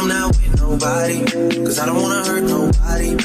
I'm not with nobody, cause I don't wanna hurt nobody.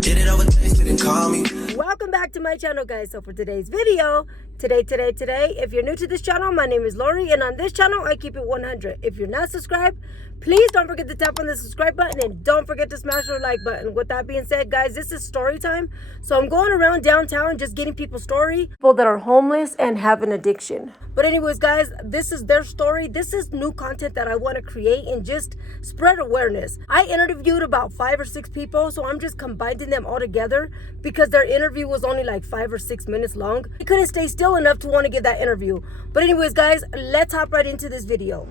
Did it over text, didn't call me. Welcome back to my channel, guys. So for today's video, today, if you're new to this channel, my name is Laurie, and on this channel I keep it 100. If you're not subscribed, please don't forget to tap on the subscribe button and don't forget to smash the like button. With that being said, guys, this is story time. So I'm going around downtown just getting people's story, people that are homeless and have an addiction. But anyways, guys, this is their story. This is new content that I want to create and just spread awareness. I interviewed about 5 or 6 people, so I'm just combining them all together because their interview was only like 5 or 6 minutes long. I couldn't stay still enough to want to give that interview. But anyways, guys, let's hop right into this video.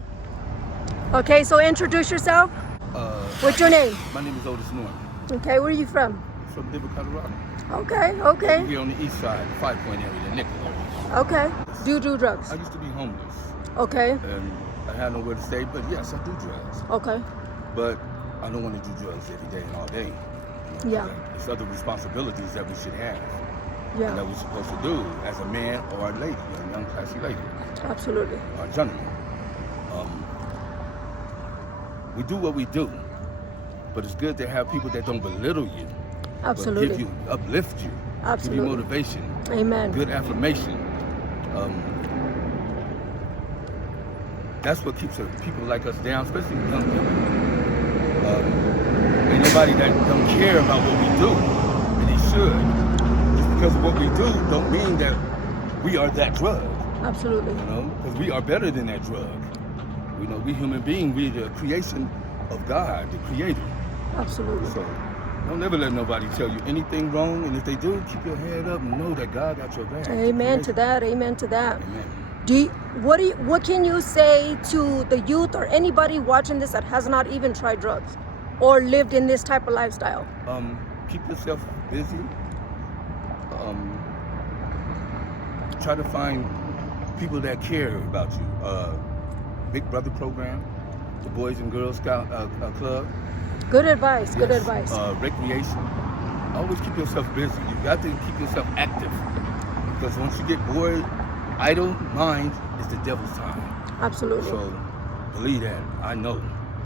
Okay, so introduce yourself. What's your name? My name is Otis Norton. Okay, where are you from? From Denver, Colorado. Okay. Here on the east side, 5 Point area, the nickel area. Okay. Do you do drugs? I used to be homeless. Okay. And I had nowhere to stay, but yes, I do drugs. Okay. But I don't want to do drugs every day and all day. You know, Yeah. It's other responsibilities that we should have. Yeah. And that we're supposed to do as a man or a lady, a young classy lady. Absolutely. Or a gentleman. We do what we do, but it's good to have people that don't belittle you. Absolutely. But give you, uplift you. Absolutely. Give you motivation. Amen. Good affirmation. That's what keeps people like us down, especially young people. Ain't nobody that don't care about what we do, and they should. Just because of what we do don't mean that we are that drug. Absolutely. You know, because we are better than that drug. You know, we human beings, we the creation of God, the Creator. Absolutely. So don't ever let nobody tell you anything wrong, and if they do, keep your head up and know that God got your back. Amen to that. Amen to that. Amen. What can you say to the youth or anybody watching this that has not even tried drugs or lived in this type of lifestyle? Keep yourself busy. Try to find people that care about you. Big Brother program, the Boys and Girls Scout Club. Good advice. Yes. Good advice. Recreation. Always keep yourself busy. You got to keep yourself active, because once you get bored, idle mind is the devil's time. Absolutely. So believe that. I know.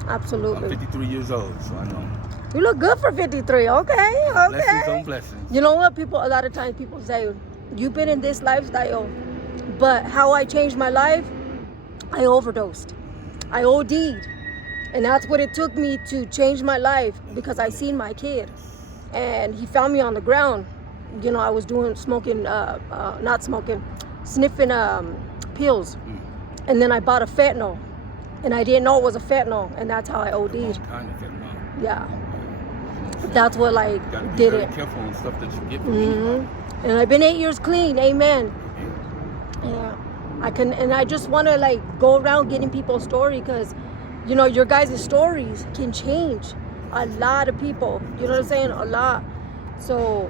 Absolutely. I'm 53 years old, so I know. You look good for 53. Okay. Blessings on blessings. You know what? A lot of times people say, you've been in this lifestyle, but how I changed my life, I overdosed. I OD'd. And that's what it took me to change my life, because I seen my kid and he found me on the ground. You know, I was sniffing pills. And then I bought a fentanyl and I didn't know it was a fentanyl, and that's how I OD'd. Kind of fentanyl. Yeah. That's what like did it. Be very careful on stuff that you get from anybody. And I've been 8 years clean. Amen. Yeah. I just want to like go around getting people's story, because you know, your guys' stories can change a lot of people. You know what I'm saying? A lot. So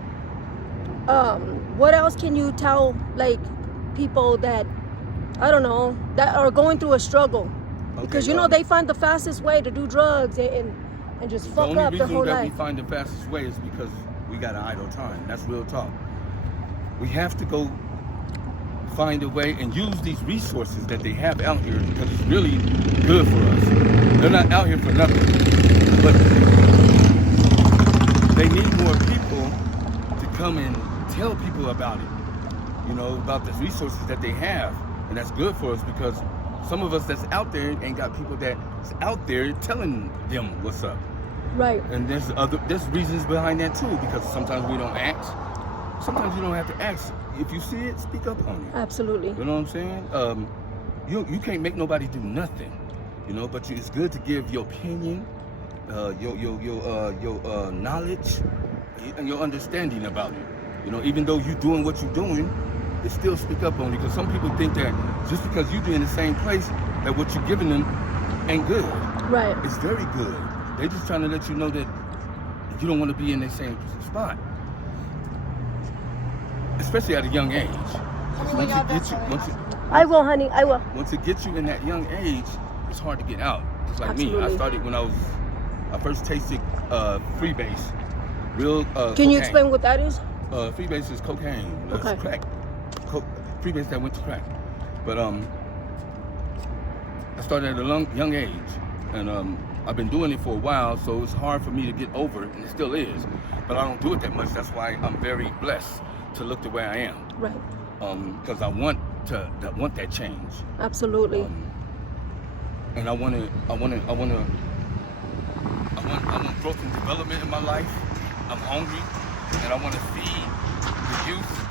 what else can you tell like people that, I don't know, that are going through a struggle? Because you know, they find the fastest way to do drugs and just fuck up their whole life. The only reason that we find the fastest way is because we got an idle time. That's real talk. We have to go find a way and use these resources that they have out here, because it's really good for us. They're not out here for nothing, but they need more people to come and tell people about it, you know, about the resources that they have. And that's good for us, because some of us that's out there ain't got people that's out there telling them what's up. Right. And there's reasons behind that too, because sometimes we don't ask. Sometimes you don't have to ask. If you see it, speak up on it. Absolutely. You know what I'm saying? You can't make nobody do nothing, you know. But it's good to give your opinion, your knowledge, and your understanding about it. You know, even though you're doing what you're doing, you still speak up on it. Because some people think that just because you're in the same place, that what you're giving them ain't good. Right. It's very good. They're just trying to let you know that you don't want to be in the same spot. Especially at a young age. I will, honey. I will. Once it gets you in that young age, it's hard to get out. Just like me. I started when I first tasted freebase. Real Can cocaine. you explain what that is? Freebase is cocaine. Okay. It's crack. Freebase that went to crack. But I started at a young age, and I've been doing it for a while, so it's hard for me to get over it, and it still is. But I don't do it that much. That's why I'm very blessed to look the way I am. Right. Because I want that change. Absolutely. And I want growth and development in my life. I'm hungry, and I want to feed the youth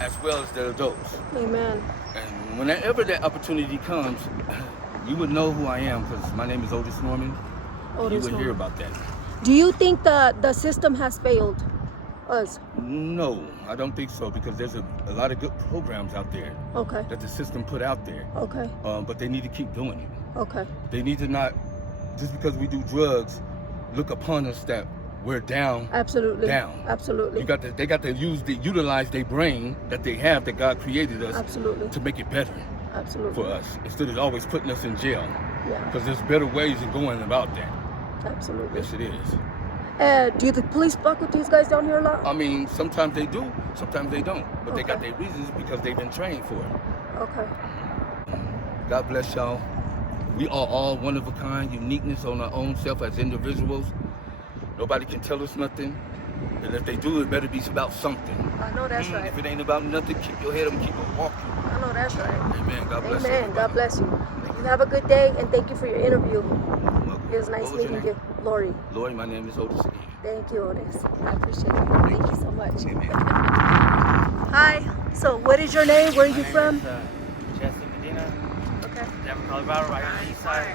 as well as the adults. Amen. And whenever that opportunity comes, you would know who I am, because my name is Otis Norman. You would hear about that. Do you think the system has failed us? No, I don't think so, because there's a lot of good programs out there Okay. that the system put out there. Okay. But they need to keep doing it. Okay. They need to not, just because we do drugs, look upon us that we're down. Absolutely. Down. Absolutely. They got to utilize their brain that they have, that God created us. Absolutely. To make it better. Absolutely. For us, instead of always putting us in jail. Yeah. Because there's better ways of going about that. Absolutely. Yes, it is. And do the police fuck with these guys down here a lot? I mean, sometimes they do, sometimes they don't. But they got Okay. their reasons, because they've been trained for it. Okay. God bless y'all. We are all one of a kind, uniqueness on our own self as individuals. Nobody can tell us nothing. And if they do, it better be about something. I know that's right. If it ain't about nothing, keep your head up and keep it walking. I know that's right. Amen. God bless you. Amen. God bless you. You have a good day, and thank you for your interview. It was nice What was your meeting name? you, Lori. Lori, my name is Otis again. Thank you, Otis. I appreciate it. Thank you so much. Hi. So, what is your name? Where are you from? Jesse Medina, Okay. Denver, Colorado, right on the east side. I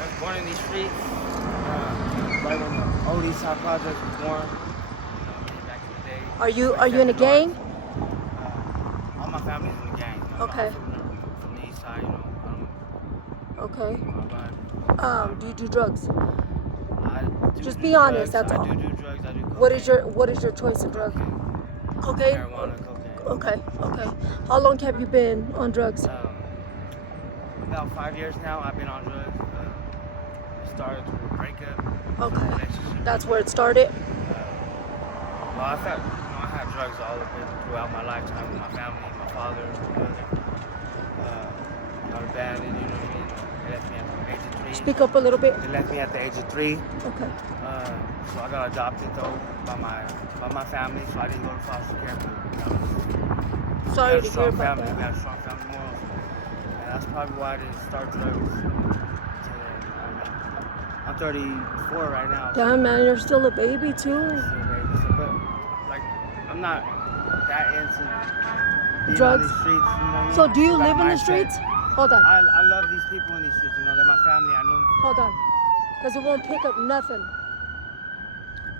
was born in these streets, right when the old East Side Project was born. Back in the day. Are you in a gang? All my family's in the gang. Okay. From the east side, you know. Okay. But Do you do drugs? I do Just do be honest, drugs. that's all. I do drugs. I do cocaine. What is your choice of drug? Cocaine? Marijuana, cocaine. Okay. Okay. How long have you been on drugs? About 5 years now, I've been on drugs. It started through a breakup. Okay. Relationship. That's where it started? Well, I had drugs all throughout my lifetime with my family, my father, my brother. Got abandoned, you know what I mean? They left me at the age of 3. Speak up a little bit. They left me at the age of 3. Okay. So I got adopted though by my family, so I didn't go to foster care. But, Sorry to we had a hear strong about family. We that. had strong family morals. And that's probably why I didn't start drugs. I'm 34 right now. Damn, man, you're still a baby too. But like, I'm not that into being Drugs? on these streets. You know what I mean? So do you Like live in the mindset. streets? Hold on. I love these people in these streets. You know, they're my family. I knew them. Hold on. Because it won't pick up nothing.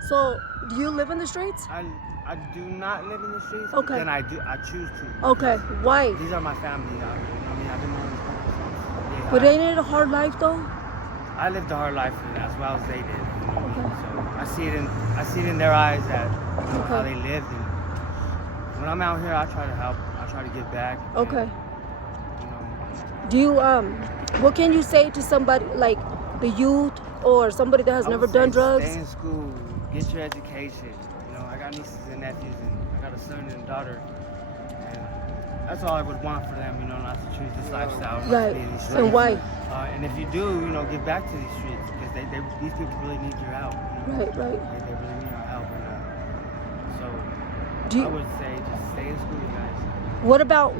So, do you live in the streets? I do not live in the streets. Okay. But then I choose to. Okay. Why? These are my family now. You know what I mean? I've been known them. But ain't it a hard life though? I lived a hard life as well as they did. You know? Okay. So I see it in their eyes that how Okay. they lived. And when I'm out here, I try to help. I try to give back. Okay. And, you know, Do you what can you say to somebody like the youth or somebody that has I never would say done drugs? Stay in school, get your education. You know, I got nieces and nephews, and I got a son and a daughter. And that's all I would want for them, you know, not to choose this lifestyle. Not Right. to be in these And streets. why? And if you do, you know, give back to these streets because these people really need your help. You know? Right, right. They really need our help. And, so Do I you, would say just stay in school, you guys. what about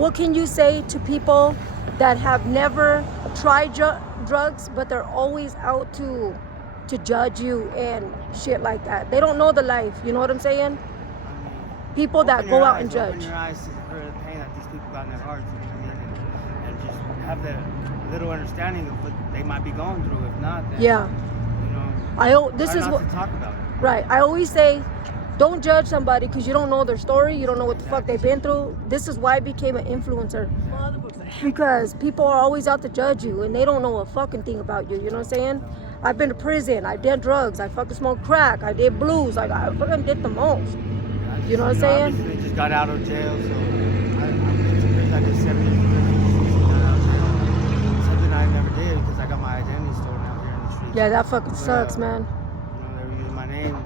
what can you say to people that have never tried drugs but they're always out to judge you and shit like that? They don't know the life, you know what I'm saying? I mean, People that open go your out eyes, and Open judge. your eyes to the pain that these people got in their hearts, you know what I mean? And just have the little understanding of what they might be going through. If not, then, Yeah. you know, This try is not what to talk about it. right. I always say don't judge somebody because you don't know their story. You don't know what the fuck they've been through. This is why I became an influencer. Because people are always out to judge you and they don't know a fucking thing about you. You know what I'm saying? I've been to prison. I did drugs. I fucking smoked crack. I did blues. Like, I fucking did the most. You know what I'm I saying? recently just got out of jail, so I've been to prison. I did 7 years in prison. Got out of jail. Something I never did because I got my identity stolen out here in the streets. Yeah, that fucking sucks, man. You know, they were using my name,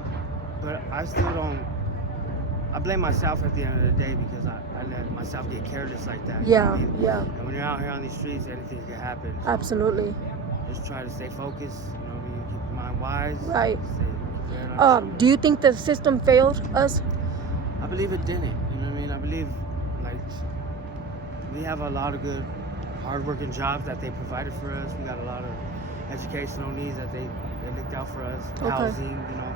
but I still don't. I blame myself at the end of the day because I let myself get careless like that. You know Yeah, what I mean? yeah. And when you're out here on these streets, anything can happen. Absolutely. just try to stay focused. You know what I mean? Keep your mind wise. Right. Stay Do you think the system failed us? I believe it didn't. You know what I mean? I believe like we have a lot of good, hardworking jobs that they provided for us. We got a lot of educational needs that they looked out for us. Okay. Housing, you know.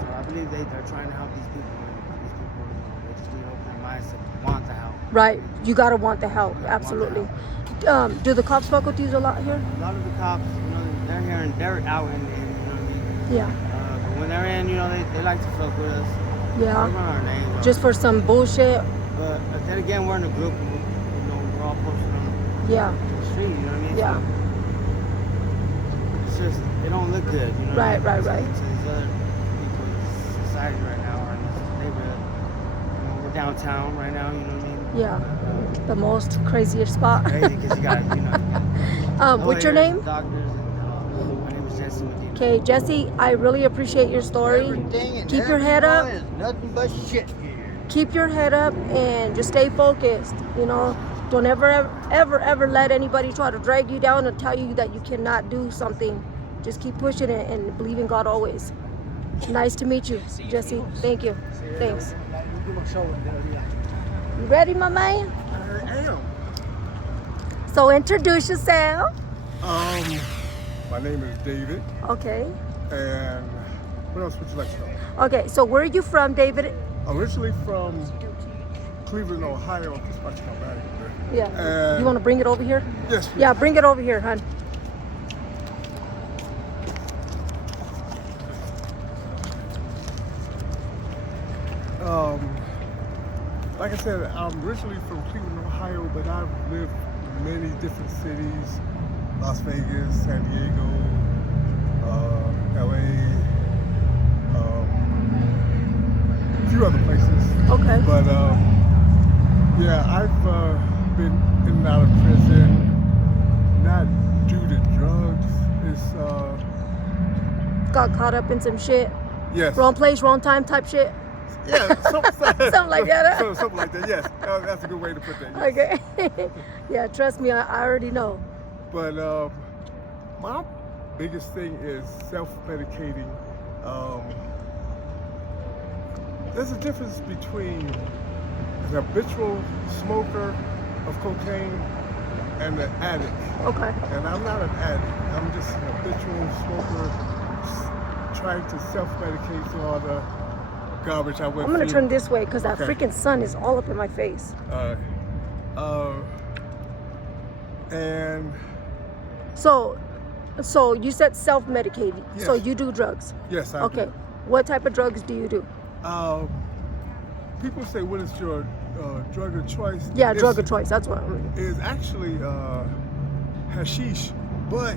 So I believe they're trying to help these people. And these people, you know, they just need to open their minds to want the help. Right. You gotta want the help. gotta want the Absolutely. Do the cops fuck with you a lot here? A lot of the cops, you know, they're here and they're out in there. You know what I mean? Yeah. But when they're in, you know, they like to fuck with us. They Yeah. run our names. Just for some bullshit. But then again, we're in a group. You know, we're all posted on Yeah. the street. You know what I mean? Yeah. So it's just it don't look good. You know. Right, what I mean? right, right. To these other people in society right now, or in this neighborhood. You know, we're downtown right now. You know what I mean? Yeah. The most craziest spot. Crazy because you got, you know. What's your lawyers, name? Doctors. And, my name is Jesse with you. Okay, Jesse, I really appreciate your story. Everything and Keep your head up. everyone is nothing but shit here. Keep your head up and just stay focused. You know, don't ever let anybody try to drag you down and tell you that you cannot do something. Just keep pushing it and believe in God always. Nice to meet you, Jesse. Thank you. Thanks. You ready, my man? I am. So introduce yourself. My name is David, Okay. and what else would you like to know? Okay, so where are you from, David? Originally from Cleveland, Ohio. That's much my bag over Yeah. there. You want to bring it over here? Yes. Please. Yeah, bring it over here, hon. Like I said, I'm originally from Cleveland, Ohio, but I've lived in many different cities: Las Vegas, San Diego, LA, a few other places. Okay. But yeah, I've been in and out of prison, not due to drugs. It's Got caught up in some shit. yes. Wrong place, wrong time type shit. Yeah, Something like that, huh? Something like that. Yes, that's a good way to put that. Yes. Okay. Yeah, trust me, I already know. But my biggest thing is self-medicating. There's a difference between an habitual smoker of cocaine and an addict. Okay. And I'm not an addict. I'm just an habitual smoker trying to self-medicate through all the garbage I went I'm gonna through. turn this way because that Okay. freaking sun is all up in my face. And So you said self-medicated. So Yes. you do drugs. yes, I Okay. do. What type of drugs do you do? People say, what is your drug of choice? Yeah, It's- drug of choice. That's what I'm. Is actually hashish, but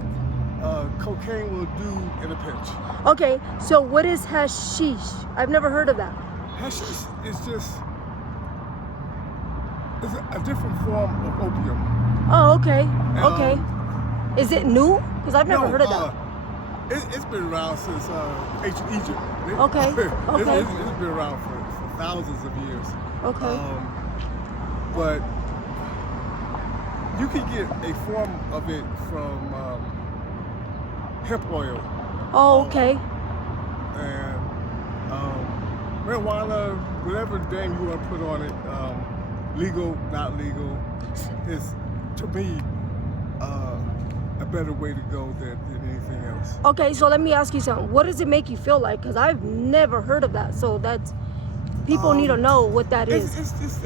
cocaine will do in a pinch. Okay, so what is hashish? I've never heard of that. Hashish is just it's a different form of opium. Oh, okay. Okay. Is it new? Because I've never No, heard of that. It's been around since ancient Egypt. Okay, okay. It's been around for thousands of years. Okay. But you can get a form of it from hemp oil Oh, okay. and marijuana, whatever name you want to put on it, legal, not legal, is to me a better way to go than anything else. Okay, so let me ask you something. What does it make you feel like? Because I've never heard of that. So that's people need to know what that is. It's just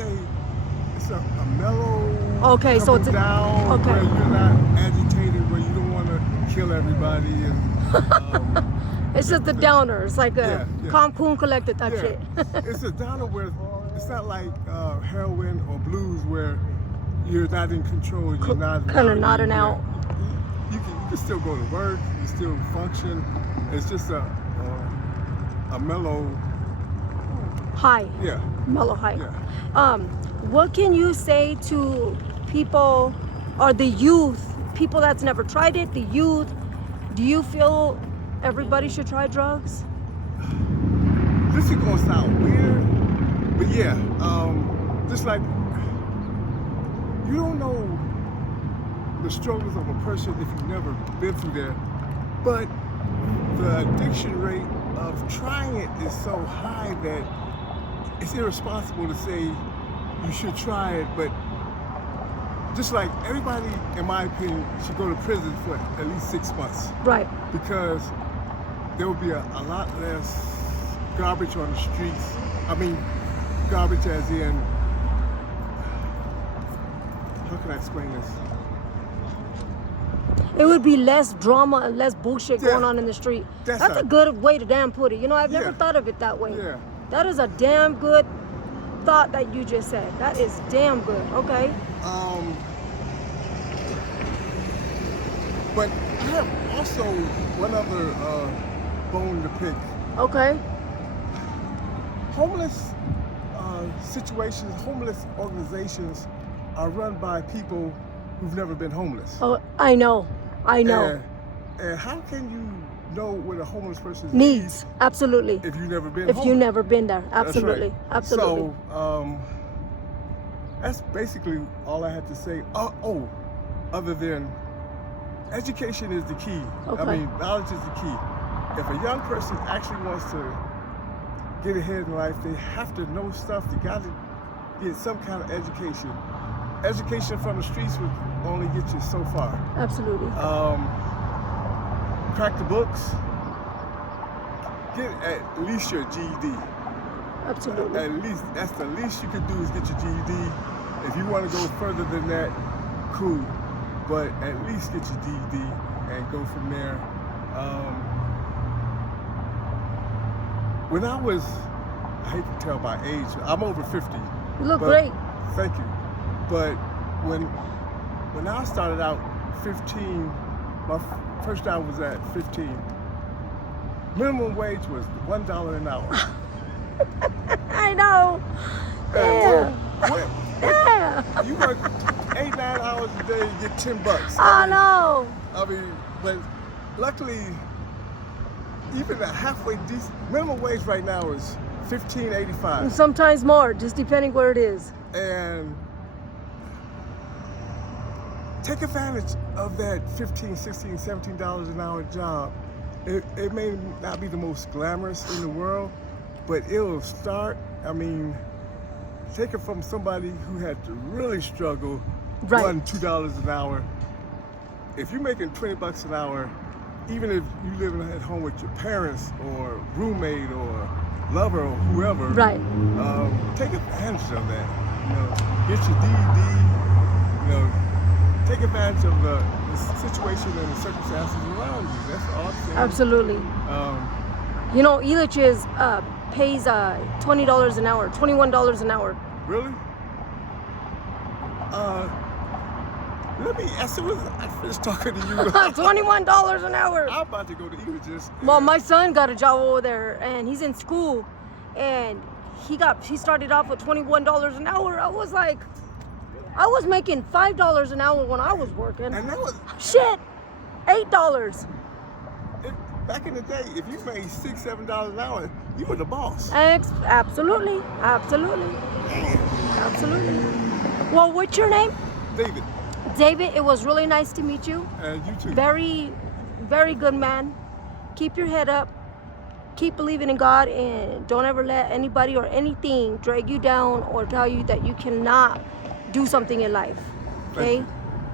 a mellow. Okay, so it's a- down okay. where you're not agitated, where you don't want to kill everybody, and It's just a downer. It's like a Yeah. calm, cool, collected type yeah, shit. it's a downer where it's not like heroin or blues where you're not in control. You're not Kind of allowed- nodding yeah. out. You can still go to work. You can still function. It's just a mellow. High. Yeah. Mellow high. Yeah. What can you say to people or the youth, people that's never tried it, the youth? Do you feel everybody should try drugs? This is gonna sound weird, but yeah, just like you don't know the struggles of a person if you've never been through there. But the addiction rate of trying it is so high that it's irresponsible to say you should try it. But just like everybody, in my opinion, should go to prison for at least 6 months. Right. Because there will be a lot less garbage on the streets. I mean, garbage as in, how can I explain this? It would be less drama and less bullshit Yeah. going on in the street. That's That's a right. good way to damn put it. You know, I've never Yeah. thought of it that way. Yeah. That is a damn good thought that you just said. That is damn good. Okay. But I have also one other bone to pick. Okay. Homeless situations, homeless organizations are run by people who've never been homeless. Oh, I know. I know. And how can you know what a homeless person Needs. Absolutely. if you've never been If homeless? you've never been there. That's Absolutely. right. Absolutely. So, that's basically all I had to say. Other than education is the key. Okay. I mean, knowledge is the key. If a young person actually wants to get ahead in life, they have to know stuff. They got to get some kind of education. Education from the streets will only get you so far. Absolutely. Crack the books. Get at least your GED. Absolutely. At least, that's the least you could do is get your GED. If you want to go further than that, cool. But at least get your GED and go from there. When I was, I hate to tell my age, I'm over 50. You look but- great. Thank you. But when I started out 15, my first job was at 15. Minimum wage was $1 an hour. I know. Yeah. Yeah. You work 8-9 hours a day, you get $10. I know. I mean, but luckily, even a halfway decent minimum wage right now is And $15.85, sometimes more, just depending where it is. and take advantage of that $15, $16, $17 an hour job. It may not be the most glamorous in the world, but it'll start. I mean, take it from somebody who had to really struggle, Right. $1, $2 an hour. If you're making $20 an hour, even if you living at home with your parents or roommate or lover or whoever, Right. Take advantage of that. You know, get your DED. You know, take advantage of the situation and the circumstances around you. That's all I'm saying. Absolutely. You know, Elitch's pays $20 an hour, $21 an hour. Really? Let me, as soon as I finish talking to you, $21 an hour. I'm about to go to Elitch's. Well, my son got a job over there, and he's in school, and he started off with $21 an hour. I was like, I was making $5 an hour when I was working. And that was, Shit, $8. back in the day, if you made $6, $7 an hour, you were the boss. Absolutely, absolutely, absolutely. Well, what's your name? David, David, it was really nice to meet you. and you too. Very, very good man. Keep your head up. Keep believing in God, and don't ever let anybody or anything drag you down or tell you that you cannot do something in life. Okay?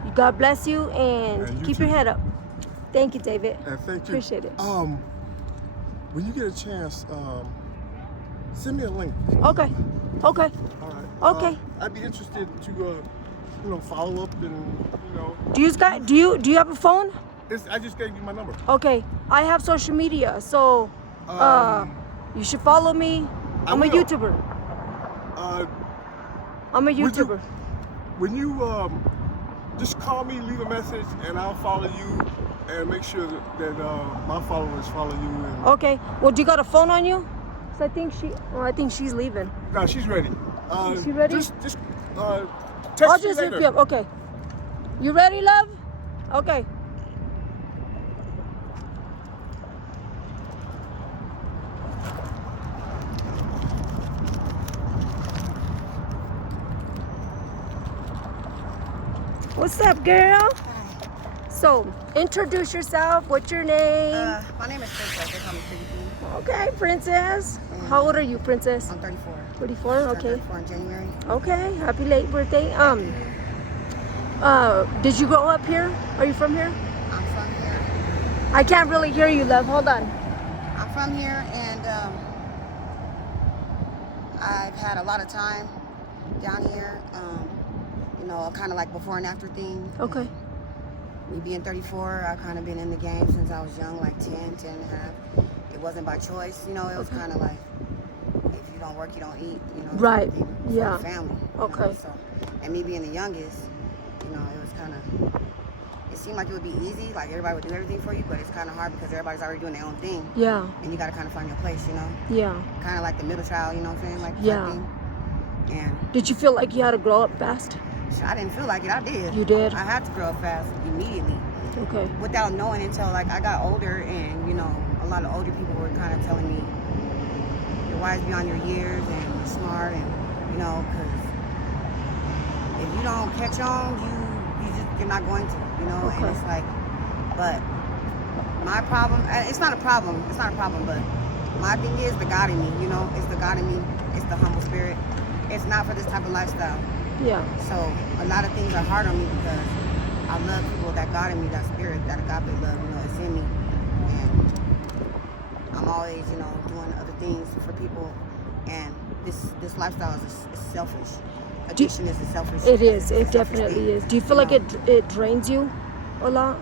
Thank God bless you, and And you keep too. your head up. Thank you, David. And thank you. Appreciate it. When you get a chance, send me a link. Okay. Okay. All right. Okay. I'd be interested to, follow up and, Do you have a phone? I just gave you my number. Okay. I have social media, so you should follow me. I I'm a will. YouTuber. I'm a Would you- YouTuber. When you just call me, leave a message, and I'll follow you and make sure that my followers follow you. And, Okay. Well, do you got a phone on you? 'Cause I think she's leaving. No, she's ready. Is she ready? Just I'll text me just hit later. you up. Okay. You ready, love? Okay. What's up, girl? So, introduce yourself. What's your name? My name is Princess. They call me Pretty Pea. Okay, Princess. How old are you, Princess? I'm 34. 34. I'm Okay. 34 in January. Okay. Happy late birthday. Did you grow up here? Are you from here? I'm from here. I can't really hear you, love. Hold on. I'm from here, and I've had a lot of time down here. You know, kind of like before and after thing. Okay. Me being 34, I've kind of been in the game since I was young, like 10 and a half. It wasn't by choice, you know, it was kind of like, if you don't work, you don't eat, you know. Right, For yeah. the family. Okay. Know, so, and me being the youngest, you know, it was kind of, it seemed like it would be easy, like everybody would do everything for you, but it's kind of hard because everybody's already doing their own thing. Yeah. And you got to kind of find your place, you know. Yeah. Kind of like the middle child, you know what I'm saying? Like Yeah. that thing. And Did you feel like you had to grow up fast? I didn't feel like it, I did. You did? I had to grow up fast immediately. Okay. Without knowing until like I got older, and you know, a lot of older people were kind of telling me you're wise beyond your years and you're smart, and you know, because if you don't catch on, you're not going to, you know. Okay. And it's like, but my problem, it's not a problem, but my thing is the God in me, you know. It's the God in me, it's the humble spirit. It's not for this type of lifestyle. Yeah. So a lot of things are hard on me because I love people, that God in me, that spirit, that agape love, you know, it's in me. And I'm always, you know, doing other things for people. And this lifestyle is selfish. Addiction is a selfish. It is. it's It a selfish definitely thing, is. Do you feel know? like it drains you a lot?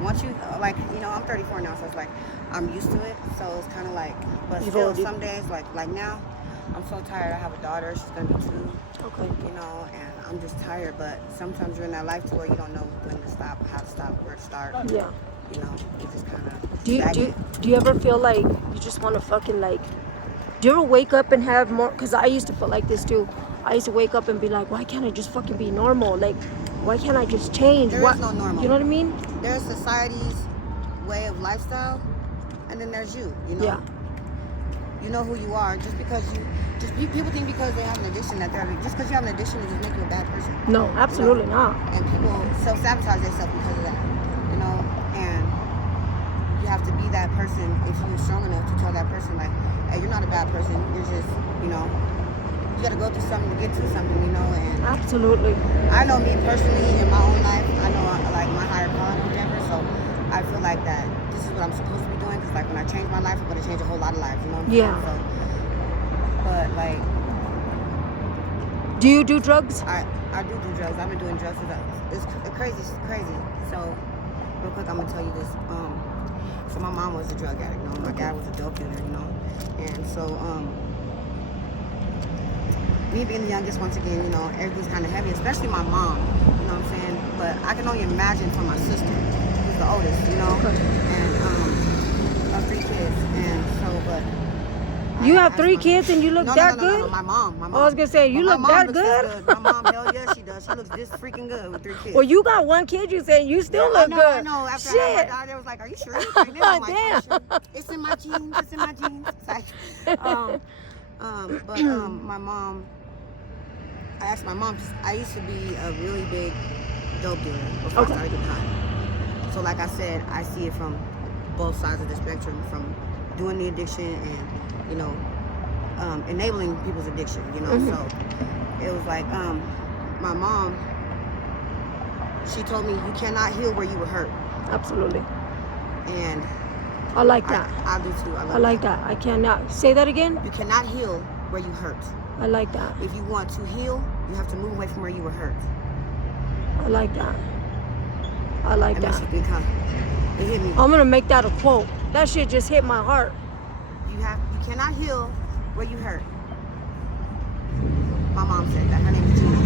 Once you, like, you know, I'm 34 now, so it's like, I'm used to it. So it's kind of like, but You've still already- some days, like now, I'm so tired. I have a daughter, she's gonna be 2. Okay. You know, and I'm just tired, but sometimes you're in that life to where you don't know when to stop, how to stop, where to start. Yeah. You know, you just kind of Do you ever feel like you just want to fucking like? Do you ever wake up and have more? Because I used to feel like this too. I used to wake up and be like, why can't I just fucking be normal? Like, why can't I just change? There is no normal. You know what I mean? There's society's way of lifestyle, and then there's you. You know. Yeah. You know who you are. People think because they have an addiction that just because you have an addiction it just make you a bad person. No, absolutely You know? not. And people self-sabotage themselves because of that. You know, and you have to be that person if you're strong enough to tell that person like, hey, you're not a bad person. You're just, you know, you got to go through something to get to something. You know, and Absolutely. I know me personally in my own life. I know like my higher calling or whatever. So I feel like that this is what I'm supposed to be doing. Because like when I change my life, I'm gonna change a whole lot of lives. You know what I'm Yeah. saying? So, but like, Do you do drugs? I do drugs. I've been doing drugs since it's crazy. So real quick, I'm gonna tell you this. So my mom was a drug addict. You know, my dad was a dope dealer. You know, and so me being the youngest, once again, you know, everything's kind of heavy, especially my mom. You know what I'm saying? But I can only imagine for my sister, who's the oldest. You know, and of 3 kids, and so but. You have 3 kids and you look No, that no, good? my mom. I was gonna say, you My look mom that looks this good? My mom, hell yeah, she does. She looks this freaking good with 3 kids. Well, you got 1 kid. You said you still look good. I know. After I had Shit. my daughter, they was like, "Are you sure you're pregnant?" I'm like, Damn. "I'm sure. It's in my genes. It's in my genes." It's like, my mom. I asked my mom. I used to be a really big dope dealer before I started getting high. So, like I said, I see it from both sides of the spectrum, from doing the addiction and, you know, enabling people's addiction. You know, so it was like my mom. She told me you cannot heal where you were hurt. Absolutely. And I like that. I do too. I like that. I cannot. Say that again? You cannot heal where you hurt. I like that. If you want to heal, you have to move away from where you were hurt. I like that. I like It that. makes you think, it hit me. I'm gonna make that a quote. That shit just hit my heart. You cannot heal where you hurt. My mom said that. Her name is Gina.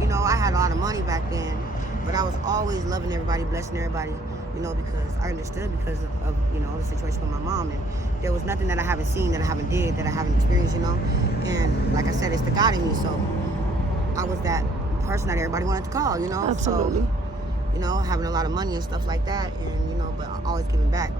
You know, I had a lot of money back then, but I was always loving everybody, blessing everybody, you know, because I understood because of you know, the situation with my mom, and there was nothing that I haven't seen, that I haven't did, that I haven't experienced, you know. And like I said, it's the God in me, so I was that person that everybody wanted to call, you know. Absolutely. So, you know, having a lot of money and stuff like that, and you know, but always giving back.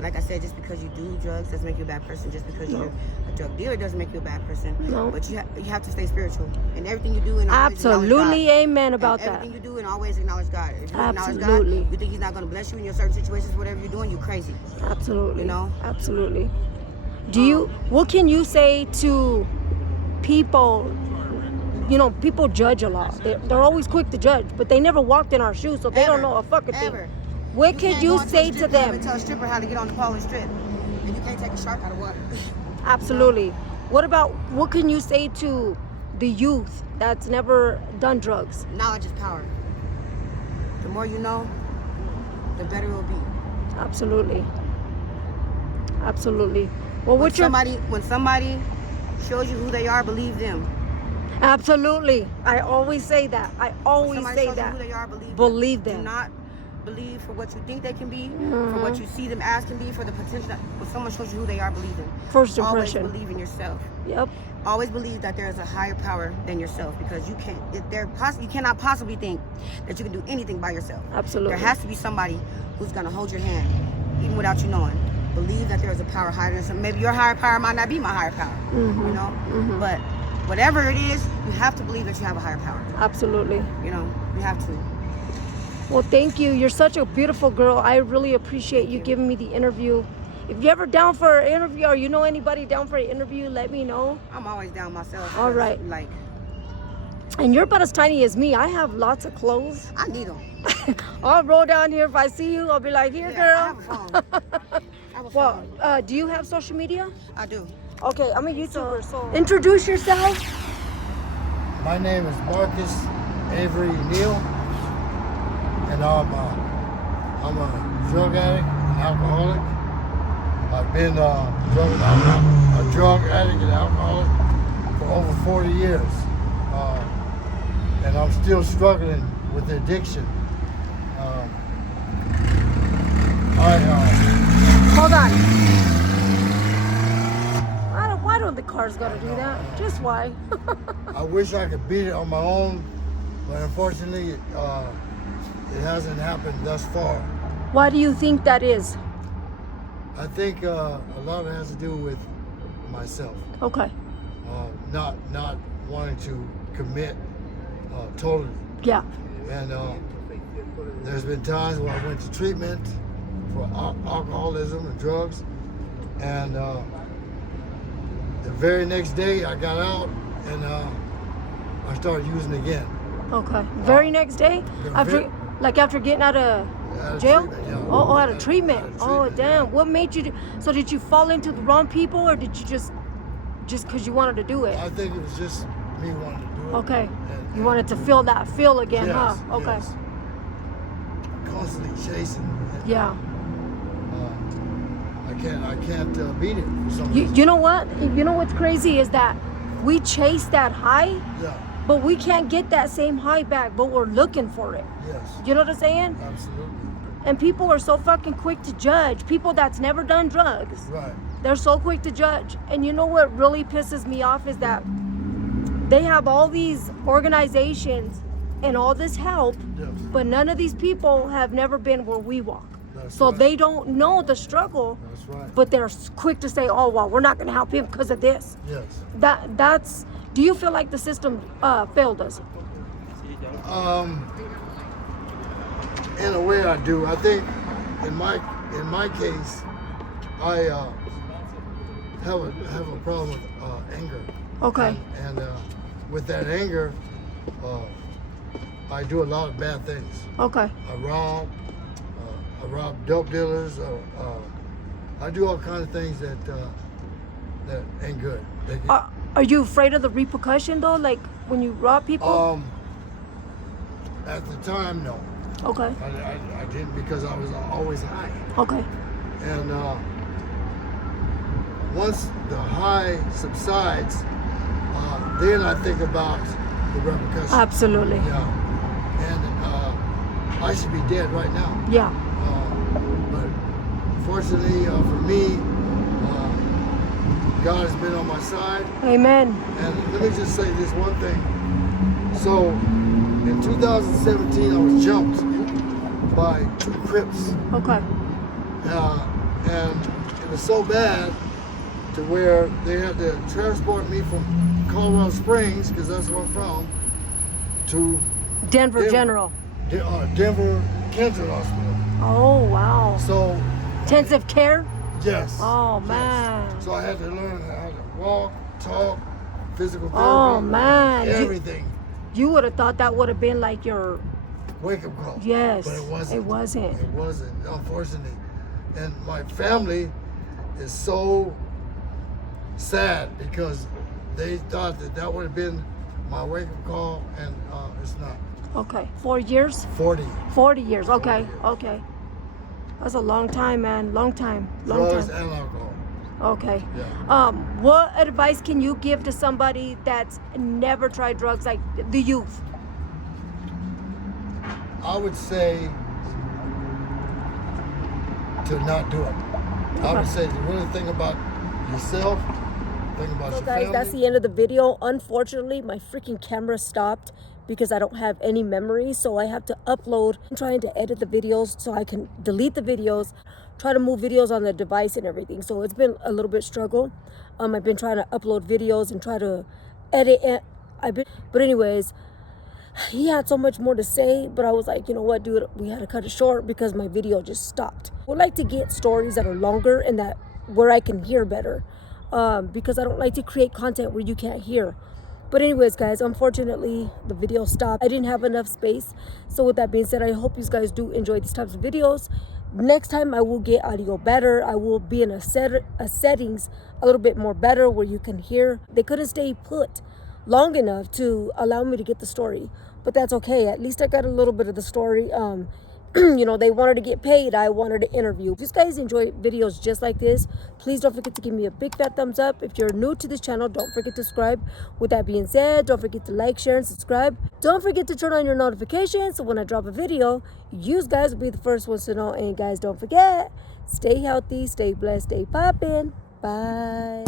Like I said, just because you do drugs doesn't make you a bad person. Just because you're a drug dealer doesn't make you a bad person. No. But you have to stay spiritual in everything you do and always Absolutely, acknowledge God. amen about that. Everything you do and always acknowledge God. If you acknowledge Absolutely. God, you think He's not going to bless you in your certain situations, whatever you're doing, you're crazy. Absolutely. You know? Absolutely. Do you? What can you say to people? You know, people judge a lot. They're always quick to judge, but they never walked in our shoes, so they don't know a fucking thing. What could you say to them? And tell a stripper how to get on the pole and strip, and you can't take a shark out of water. Absolutely. What can you say to the youth that's never done drugs? Knowledge is power. The more you know, the better it will be. Absolutely. Absolutely. Well, When somebody shows you who they are, believe them. Absolutely. I always say that. I always When somebody say shows you that. who they are, Believe Do them. not believe for what you think they can be, for what you see them as can be, for the potential. When someone shows you who they are, believe them. First impression. Always believe in yourself. Yep. Always believe that there is a higher power than yourself, because you cannot possibly think that you can do anything by yourself. Absolutely. There has to be somebody who's gonna hold your hand, even without you knowing. Believe that there is a power higher than some. Maybe your higher power might not be my higher power. You know, but whatever it is, you have to believe that you have a higher power. Absolutely. You know, you have to. Well, thank you. You're such a beautiful girl. I really appreciate you giving me the interview. If you're ever down for an interview, or you know anybody down for an interview, let me know. I'm always down myself. All right. Like, And you're about as tiny as me. I have lots of clothes. I need them. I'll roll down here. If I see you, I'll be like, here, I girl. have a phone. I have a Well, phone. do you have social media? I do. Okay, I'm a YouTuber, so introduce yourself. My name is Marcus Avery Neal, and I'm a drug addict and alcoholic. I've been a drug addict and alcoholic for over 40 years, and I'm still struggling with the addiction. Hold on. Why don't the cars gotta do that? Just why? I wish I could beat it on my own, but unfortunately, it hasn't happened thus far. Why do you think that is? I think a lot of it has to do with myself, Okay. not wanting to commit totally. Yeah. And there's been times where I went to treatment for alcoholism and drugs, and the very next day I got out and I started using again. Okay. Very next day? After getting out of jail? Treatment, yeah. Oh, out of treatment. Out of Oh, treatment, damn. yeah. What made you do? So did you fall into the wrong people, or did you just because you wanted to do it? I think it was just me wanting to do it. Okay. And- You wanted to feel that feel again, yes, huh? Okay. yes. Constantly chasing. And, Yeah. I can't beat it for some reason. You know what? You know what's crazy is that we chase that high, Yeah. but we can't get that same high back, but we're looking for it. Yes. You know what I'm saying? Absolutely. And people are so fucking quick to judge. People that's never done drugs. Right. They're so quick to judge. And you know what really pisses me off is that they have all these organizations and all this help, Yes. but none of these people have never been where we walk. That's So right. they don't know the struggle, That's right. but they're quick to say, oh, well, we're not going to help him because of this. Yes. That's. Do you feel like the system failed us? In a way, I do. I think in my case, I have a problem with anger. Okay. And with that anger, I do a lot of bad things. Okay. I rob dope dealers. I do all kinds of things that ain't good. Are you afraid of the repercussion though? Like when you rob people? At the time, no. Okay. I didn't, because I was always high. Okay. And once the high subsides, then I think about the repercussions. Absolutely. Yeah. And I should be dead right now. Yeah. But fortunately for me, God has been on my side. Amen. And let me just say this one thing. So in 2017, I was jumped by 2 Crips. Okay. And it was so bad to where they had to transport me from Colorado Springs, because that's where I'm from, to Denver General. Denver Cancer Hospital. Oh, wow. So, Intensive care? yes. Oh, yes. man. So I had to learn how to walk, talk, physical therapy. Oh, man. Everything. You would have thought that would have been like your... Wake-up call. Yes. But it wasn't. It wasn't. It wasn't, unfortunately. And my family is so sad because they thought that that would have been my wake-up call, and it's not. Okay. 4 years? 40. 40 years. Okay. 40 years. Okay. That's a long time, man. Long time. Long Drugs time. and alcohol. Okay. Yeah. What advice can you give to somebody that's never tried drugs, like the youth? I would say to not do it. I would say to really think about yourself, think about So your guys, family. that's the end of the video. Unfortunately, my freaking camera stopped because I don't have any memory, so I have to upload. I'm trying to edit the videos so I can delete the videos, try to move videos on the device and everything. So it's been a little bit struggle. I've been trying to upload videos and try to edit it. But anyways, he had so much more to say, but I was like, you know what, dude, we had to cut it short because my video just stopped. I would like to get stories that are longer and that where I can hear better, because I don't like to create content where you can't hear. But anyways, guys, unfortunately, the video stopped. I didn't have enough space. So with that being said, I hope you guys do enjoy these types of videos. Next time, I will get audio better. I will be in a settings a little bit more better where you can hear. They couldn't stay put long enough to allow me to get the story, but that's okay. At least I got a little bit of the story. You know, they wanted to get paid. I wanted to interview. If you guys enjoy videos just like this, please don't forget to give me a big fat thumbs up. If you're new to this channel, don't forget to subscribe. With that being said, don't forget to like, share, and subscribe. Don't forget to turn on your notifications so when I drop a video, you guys will be the first ones to know. And guys, don't forget, stay healthy, stay blessed, stay poppin'. Bye.